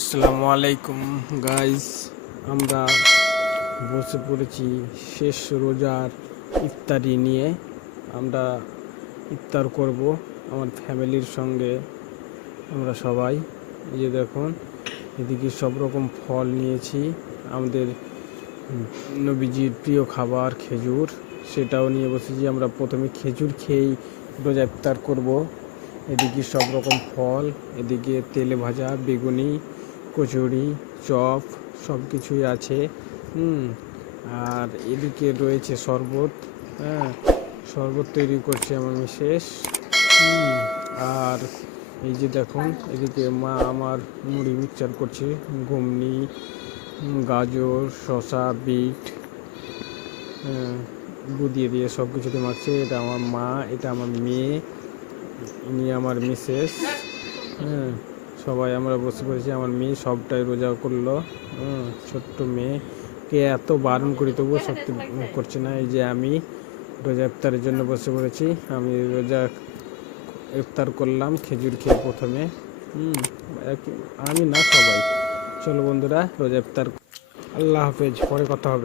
আসসালামু আলাইকুম গাইস, আমরা বসে পড়েছি শেষ রোজার ইফতারি নিয়ে। আমরা ইফতার করব আমার ফ্যামিলির সঙ্গে। আমরা সবাই এই যে দেখুন, এদিকে সব রকম ফল নিয়েছি। আমাদের নবীজির প্রিয় খাবার খেজুর, সেটাও নিয়ে বসেছি। আমরা প্রথমে খেজুর খেয়েই রোজা ইফতার করব। এদিকে সব রকম ফল, এদিকে তেলে ভাজা বেগুনি, কচুরি, চপ সব কিছুই আছে। আর এদিকে রয়েছে শরবত। হ্যাঁ, শরবত তৈরি করছে আমার মিসেস। আর এই যে দেখুন, এদিকে মা আমার মুড়ি মিক্সচার করছে, ঘুমনি, গাজর, শসা, বিট, বুদিয়ে দিয়ে সব কিছুতে মাখছে। এটা আমার মা, এটা আমার মেয়ে, ইনি আমার মিসেস। হ্যাঁ, সবাই আমরা বসে পড়েছি। আমার মেয়ে সবটাই রোজা করলো। ছোট্ট মেয়েকে এত বারণ করি তবুও সত্যি করছে না। এই যে আমি রোজা ইফতারের জন্য বসে পড়েছি। আমি রোজা ইফতার করলাম খেজুর খেয়ে প্রথমে। আমি না, সবাই। চলো বন্ধুরা, রোজা ইফতার। আল্লাহ হাফেজ, পরে কথা হবে।